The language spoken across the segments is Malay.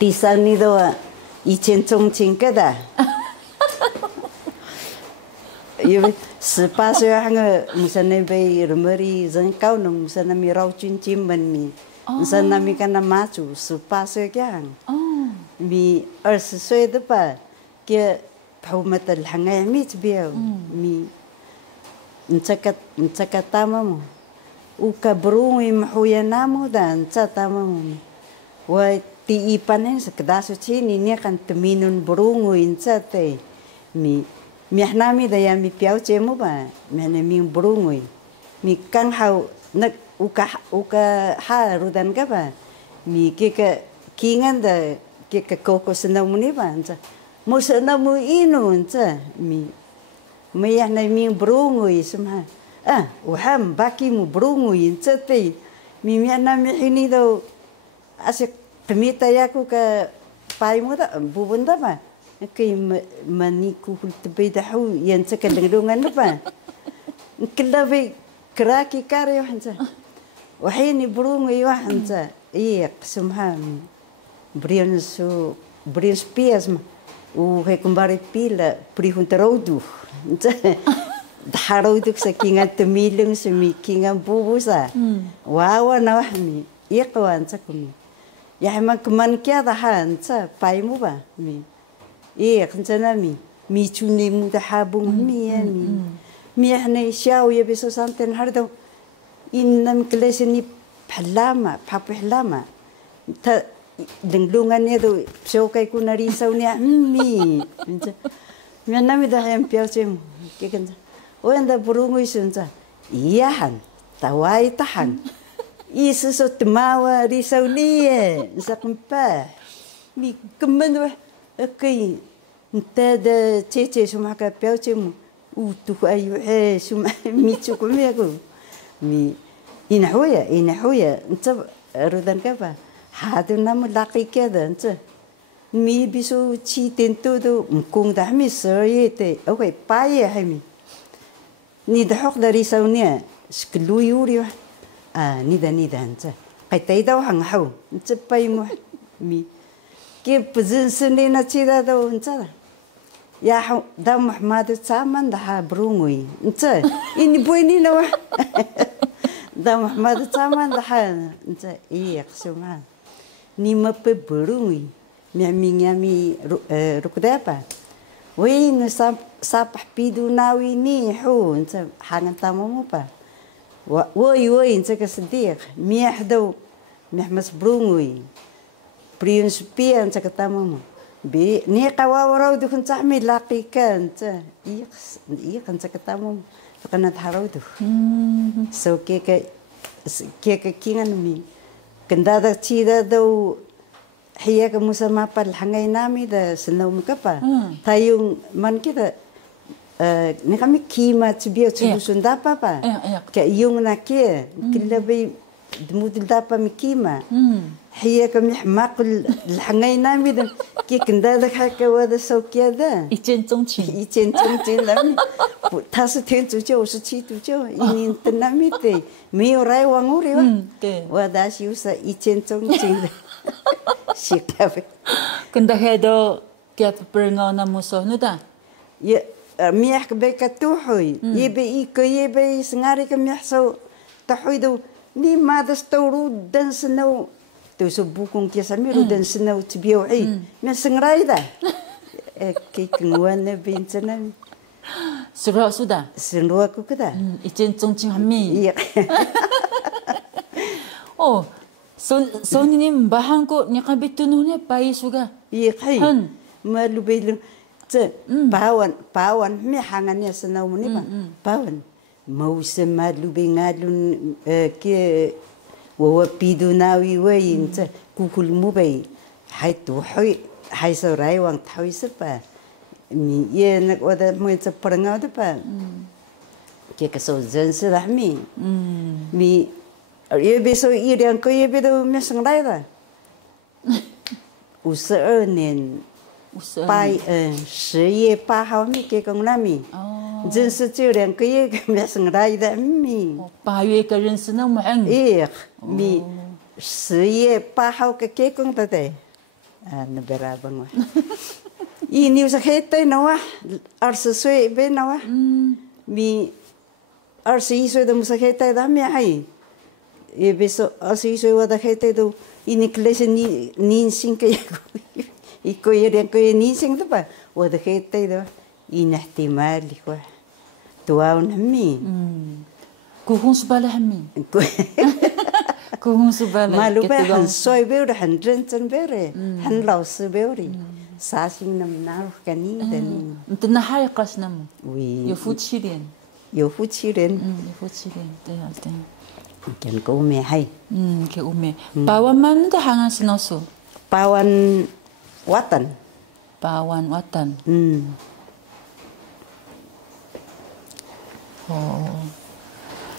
第三年的以前中青个的，因为18岁那个木山那边人们人高呢，木山那边绕军进门咪，木山那边看那妈祖18岁个样，咪20岁的吧，个跑马的行哎咪这边咪，你这个tamu mo, uka berungi mahuya namu dan catamu, wah tiipanen sekedasu cini ni akan teminun berungu incate mi mihnami daya mi piau cemu ba mihna mi berungu mi kang hau nak uka ha rudan ka ba mi kika kingan da kika koko senamu ni ba anca mo senamu inu anca mi miyahna mi berungu isma waham baki mu berungu incate mi mihna mi ini do asik Temita yaku ke pai mu tak bubun tak apa? Kei maniku hultebe dahu yang sekelendungan apa? Kelabi keraki karya hansa. Wahini burung iya hansa. Iya semham berian spias ma. He kembali pila perihun terodu. Darodu sakingan temilung semikingan bubusa. Wawa nawahmi. Iya kawan sakumi. Ya emang keman kia tahan sa pai mu ba mi kan sana mi cuni mu habung mi ya mi hane siau ya beso santen hardo innam kelas ni palama papahlama ta denglungan ni do so kai kunari sau ni mi nami dah yang piau cem ke kan o anda burungu isunza iya han tawai tahan Isu so temawa risau ni sakempa mi kemen wah kai nta da cece suma ka piau cemu tu ayu suma mi cukup mi aku mi inahuya nta rudan ka ba hadu nam laki kada nta mi bisu ci tentu do mkung da mi soyete okay paye hami ni da hok dari sau ni skeluyuri wah nida anca kai tai dau hang hau anca pai mu mi ke pezin sene na cida dau anca ya da Muhammad zaman da brungui anca ini buini na wa da Muhammad zaman da anca iya ksuma ni mape brungui mi rukda apa wei no sapah pidu nawi ni hu anca hangan tamu pa woi انت كصديق ميحدو محمس برونوي برينس بي انت كتامم بي ني قواورو دو كنت تعمل لاقي كانت يق انت كتامم فكنا تحرودو سو كيك كينان مي كندا تشيدا دو هيك مسمى بالحنغي نامي دا سنو مكبا تايون من كده ni kami kima tibia tulusun dapa pa kayak yung nakia kilabi demudil dapa mi kima hiya kami makul lahangay nami dan ki kenda da haka wada saukia da 一见钟情 lami tasu ten tujo 57tujo ini tenami te mi orai wanguri wa wada si usa 一见钟情 sikabe kenda hedo kia pernga na muso nuda ya miah kebeka tuhui yebe iko yebe sengari ke miah so tuhui do ni madas turu dan senau tu so bukung kia samiru dan senau tibio miah sengrai da ke kenguan ne bincana surau sudah surau aku kada 一见钟情 hammi iya oh so ni bahan ko nyakabitunuhnya pai suga iya kai malu belum bawan mi hangannya senau ni ba bawan mau semalu bengalun ke wawa pidu nawi wain kukul mu bai hai tu hai so rai wang thawi sepa mi ye nak wada mu ce perangau de pa ke so zen se dah mi ye beso irian ko ye bedo mi sangrai da usaha nen pai 10月8号mi ke kong nami 真是就2个月没生来的米8月个人是那么硬米10月8号个结婚的 Naberabang. Ini usah kita nawa arseswe be nawa. Mi arseswe da musa kita da mi ai. E beso arseswe wa da kita do ini klase ni sing ke iko yang ko ni sing da ba. Wa da kita do ini ihtimal ko. Tuau nami. Kuhun subala hami. Kuhun subala. Malu ba han soy be ur han renten bere. Han laus be uri. Sasing nam nar kani dan. Entah hai kas namu. Oui. Yo food chiren. Yo food chiren. Yo food chiren. Teh. Kan ko me hai. Ke ume. Pawan man dah hangan sinoso. Pawan watan. Pawan watan. Oh.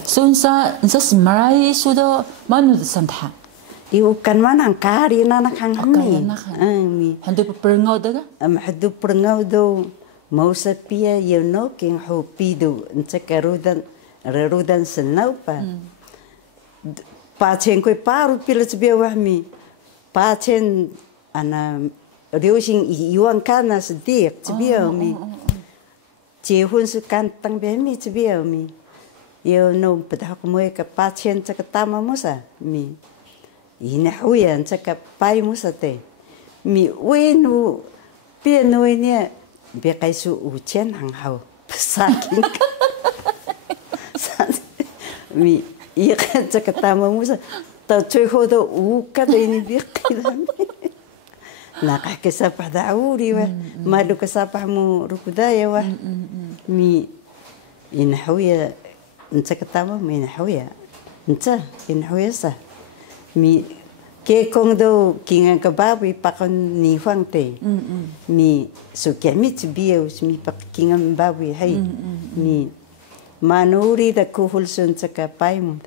So sa semarai sudah manu santha. Iu kan mana kari nana kang mi. Mi. Handu perengau daga? Handu perengau do mau sapia yo no king ho pidu ncakarudan rerudan senau pa. Pachen ko paru pila tsbia wahmi. Pachen ana riosing iwan kana sedik tsbia mi. Jehun su kantang be mi tsbia mi. Yo no padak mo ka pachen tsakatama musa mi. Ina huyan tsaka pai musa te. Mi wenu piano ini be kai su uchen hang hau. Saking. Mi iya tsakatama musa. Ta chui ho do u ka de ni bi qidan. Nakakasapah dauri wa malu kasapah mu rukudaya wa mi inhawiya nta katama mi inhawiya nta inhawiya sa mi ke kong do kinga kababi pakon ni fang te mi so kemi tbiyo mi pak kinga babi hai mi manuri da kuhul sun tsaka paimu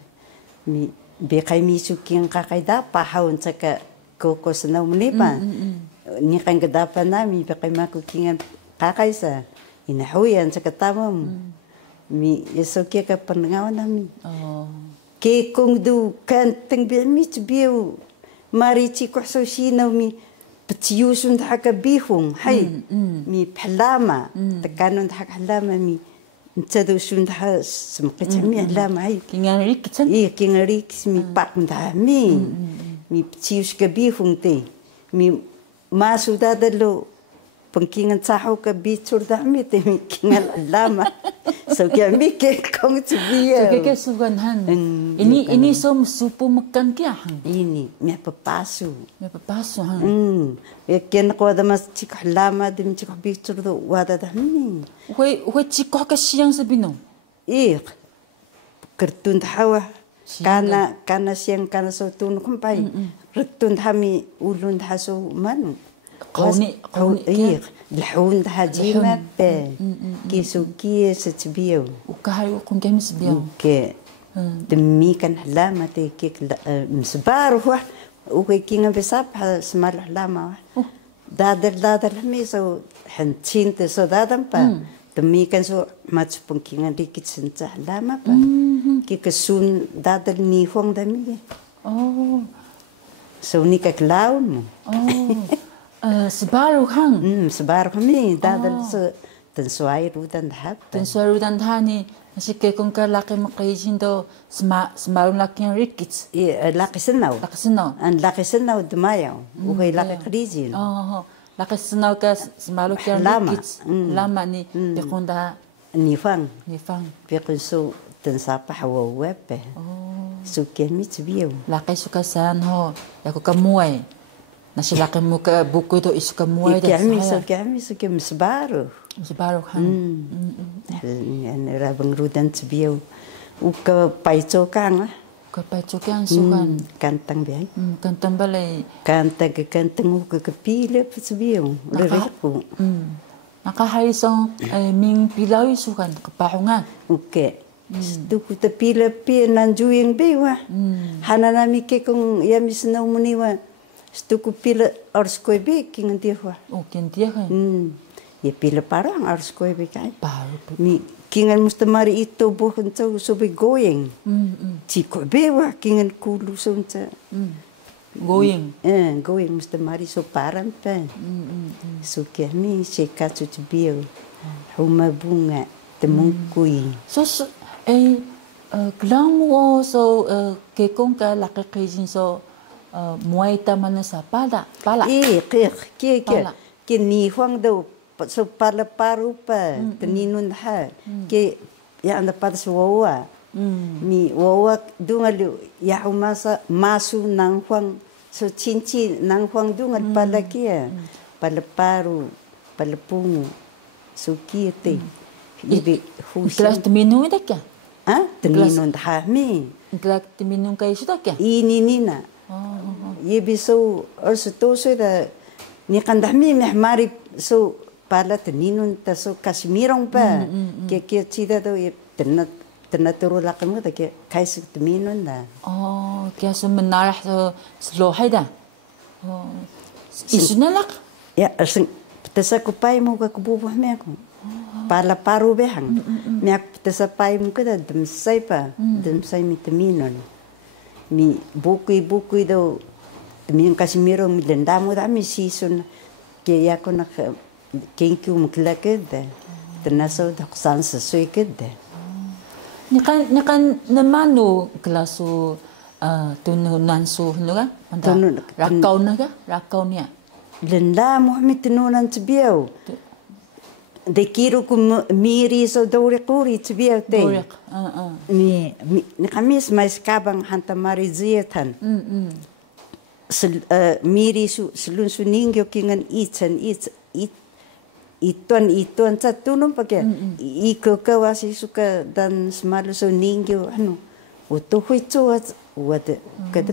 mi be kai mi su kinga kaida pa haun tsaka koko senau menipa ni kan kedapa nami pakai maku kingan kakai sa ina huyan sa katamam mi yesokia ka pendengawan nami ke kong du kan teng bi mi biu mari ci ko so sino mi petiusun da ka bihung hai mi phlama tekanun da halama mi ntadu sun da smqit mi halama hai Kingan rikitsan? kingan rik mi pak da mi petius ka bihung te mi masuk dah dulu pengkingan cahu ke bicur dah mi te mi kingan lama so kia mi ke kong cibia so ke sugan han ini som supu makan kia han ini mi papasu han ken ko ada mas cik lama dem cik bicur do wada dah mi we cik ka siang sebino kertun hawa kana siang kana so tun kumpai rtun hami ulun haso manu قوني الحون ده جيمة كيسو كيس تبيو وكهاي وقوم كمس بيو كي دمي كان حلامة كيك مسبار هو وكينا بصبح سمال حلامة دادر هميسو حنتين تسو دادم با دمي كان سو ما تسبون كينا ديكي تسنت حلامة با كيك سون دادر نيفون دمي سو نيكا كلاون sebaru hang sebaru kami dadal tensuai rudan dhap tensuai rudan dhani nasi ke kong ka laki makaisin do sebaru laki rikits laki senau an laki senau demayaw ukay laki krizin laki senau ka sebaru ki rikits lama ni bekunda nifang bekunso tensapa hawa wepe sukian mitbiyo laki suka san ho yako kamuai nasi laki muka buku itu isu kamuai dah saya. Kami sebaru. Sebaru kan. Rabang rudan sebiau. Uka paico kang lah. Uka paico kang sukan. Kantang biay. Kantang balai. Kantang uka kepilih sebiau. Leriku. Nakahari song ming pilau sukan kepahungan. Uke. Duku tepilih nanjuing bewa. Hananami ke kong yamis na umuniwa. Stuku pila harus koi be kingan dia wa. Kingan dia kan. Ya pila parang harus koi be kai. Baru. Mi kingan mustamari itu bukan tahu sobi goyang. Ciko be wa kingan kulu sonca. going. Going mesti mari so paran pa. So kami sekacu tibio. Huma bunga temungkui. So kelang so ke kong ka lakakijin so muay taman sa pala. Ke ni huang do so pala paru pa teninun ha ke ya anda pada suwa mi wawa dungalu ya umasa masu nang huang so cinci nang huang dungal pala kia pala paru pala pungu so kiete ibi kelas teminung ida kya teninun ha mi kelas teminung kay sudah kya ini nina ibi so also to so da ni kandahmi mehmari so pala teninun ta so kasmirong pa ke cida do tenaturo lakam ta ke kais teninun da kaya so menarah so lohida isunalak ya asing tesa ko pai mo ka kububuh me ako pala paru behang me ak tesa pai mo ka dem sai mi teninun mi bukui do teninun kasmirong mi dendamo da mi season ke ya ko na Kenku mukla kede, tenaso daksan sesuai kede. Nikan namanu kelasu tununan su nuga, rakau naga, rakau niya. Lenda Muhammad tununan tibiau. Dekiru ku miri so dore kuri tibiau te. Ni kamis mais kabang hantamari zietan. Miri su selun su ningyo kingan Ituan satu pakai iko kawasi suka dan semalu so ningyo anu utuh itu wad kada